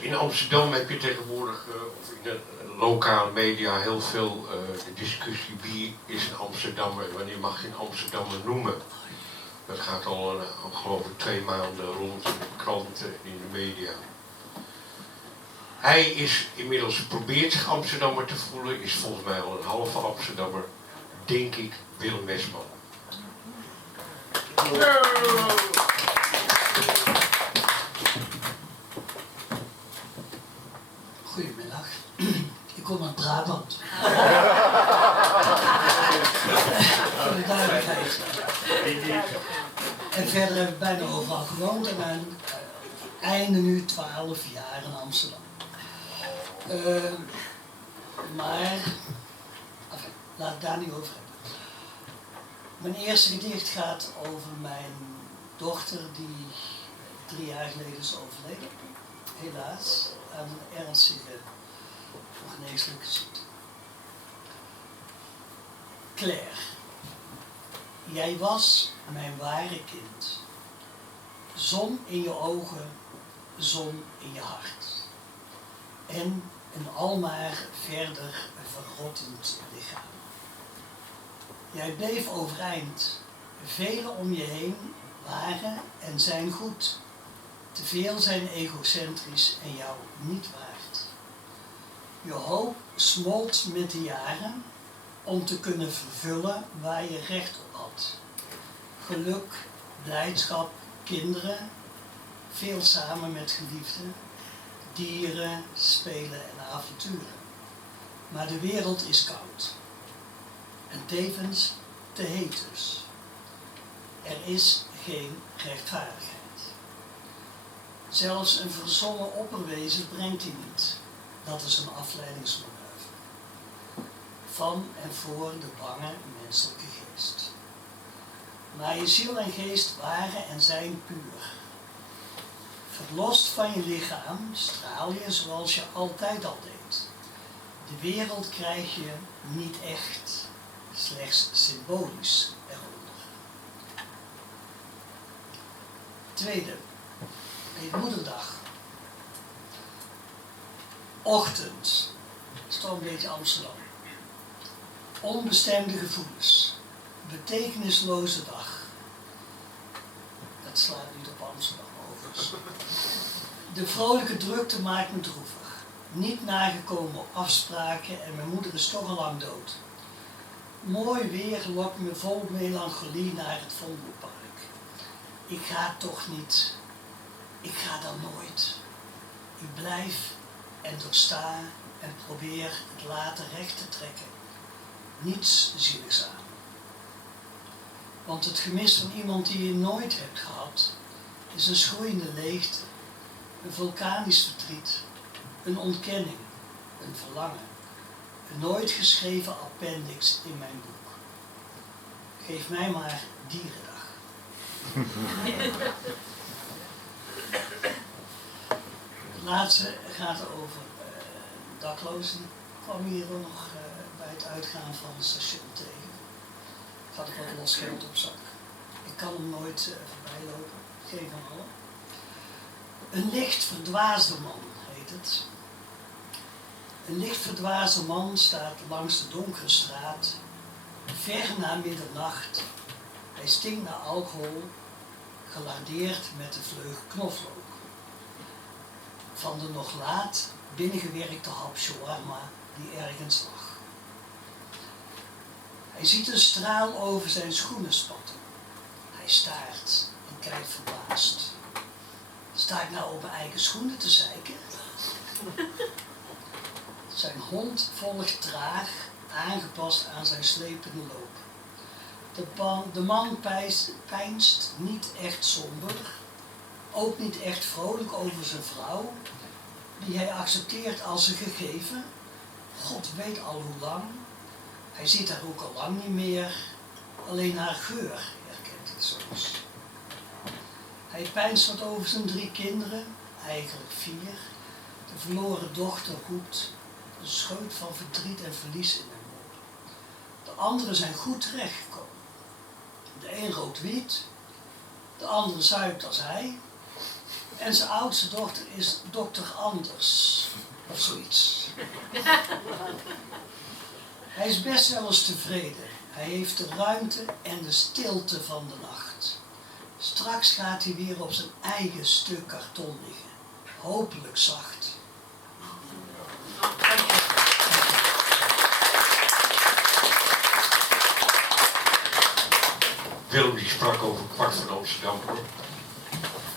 In Amsterdam heb je tegenwoordig, of in de lokale media, heel veel de discussie wie is een Amsterdammer en wanneer mag je een Amsterdammer noemen. Dat gaat al geloof ik 2 maanden rond in de kranten en in de media. Hij is inmiddels probeert zich Amsterdammer te voelen, is volgens mij al een halve Amsterdammer, denk ik, Willem Westman. Goedemiddag, ik kom uit Brabant. Voor de duidelijkheid. En verder heb ik bijna overal gewoond en ben einde nu 12 jaar in Amsterdam. Maar, enfin, laat ik daar niet over hebben. Mijn eerste gedicht gaat over mijn dochter die 3 jaar geleden is overleden. Helaas, aan een ernstige ongeneeslijke ziekte. Claire, jij was mijn ware kind. Zon in je ogen, zon in je hart. En een almaar verder verrottend lichaam. Jij bleef overeind. Velen om je heen waren en zijn goed. Te veel zijn egocentrisch en jou niet waard. Je hoop smolt met de jaren om te kunnen vervullen waar je recht op had. Geluk, blijdschap, kinderen, veel samen met geliefden, dieren, spelen en avonturen. Maar de wereld is koud. En tevens te heet dus. Er is geen rechtvaardigheid. Zelfs een verzonnen opperwezen brengt hij niet. Dat is een afleidingsmanoeuvre. Van en voor de bange menselijke geest. Maar je ziel en geest waren en zijn puur. Verlost van je lichaam straal je zoals je altijd al deed. De wereld krijg je niet echt, slechts symbolisch eronder. Tweede, Moederdag. Ochtend, het is toch een beetje Amsterdam. Onbestemde gevoelens, betekenisloze dag. Dat slaat niet op Amsterdam overigens. De vrolijke drukte maakt me droevig. Niet nagekomen op afspraken en mijn moeder is toch al lang dood. Mooi weer lokt me vol melancholie naar het Vondelpark. Ik ga toch niet. Ik ga dan nooit. Ik blijf en doorsta en probeer het later recht te trekken. Niets zieligs aan. Want het gemis van iemand die je nooit hebt gehad, is een schroeiende leegte, een vulkanisch verdriet, een ontkenning, een verlangen, een nooit geschreven appendix in mijn boek. Geef mij maar Dierendag. Het laatste gaat over daklozen. Die kwam hier nog bij het uitgaan van het station tegen. Ik had wat los geld op zak. Ik kan hem nooit voorbij lopen. Geen van allen. Een licht verdwaasde man heet het. Een licht verdwaasde man staat langs de donkere straat. Ver na middernacht. Hij stinkt naar alcohol, gelardeerd met de vleug knoflook. Van de nog laat binnengewerkte hap shawarma die ergens lag. Hij ziet een straal over zijn schoenen spatten. Hij staart en kijkt verbaasd. Sta ik nou op mijn eigen schoenen te zeiken? Zijn hond volgt traag, aangepast aan zijn slepende loop. De man peinst niet echt somber, ook niet echt vrolijk over zijn vrouw, die hij accepteert als een gegeven. God weet al hoe lang. Hij ziet haar ook al lang niet meer, alleen haar geur herkent hij soms. Hij peinst wat over zijn 3 kinderen, eigenlijk 4. De verloren dochter roept, een scheut van verdriet en verlies in hem op. De anderen zijn goed terechtgekomen. De een rookt wiet, de andere zuipt als hij. En zijn oudste dochter is dokter Anders. Of zoiets. Hij is best wel eens tevreden. Hij heeft de ruimte en de stilte van de nacht. Straks gaat hij weer op zijn eigen stuk karton liggen. Hopelijk zacht. Willem die sprak over Kwart van Amsterdam.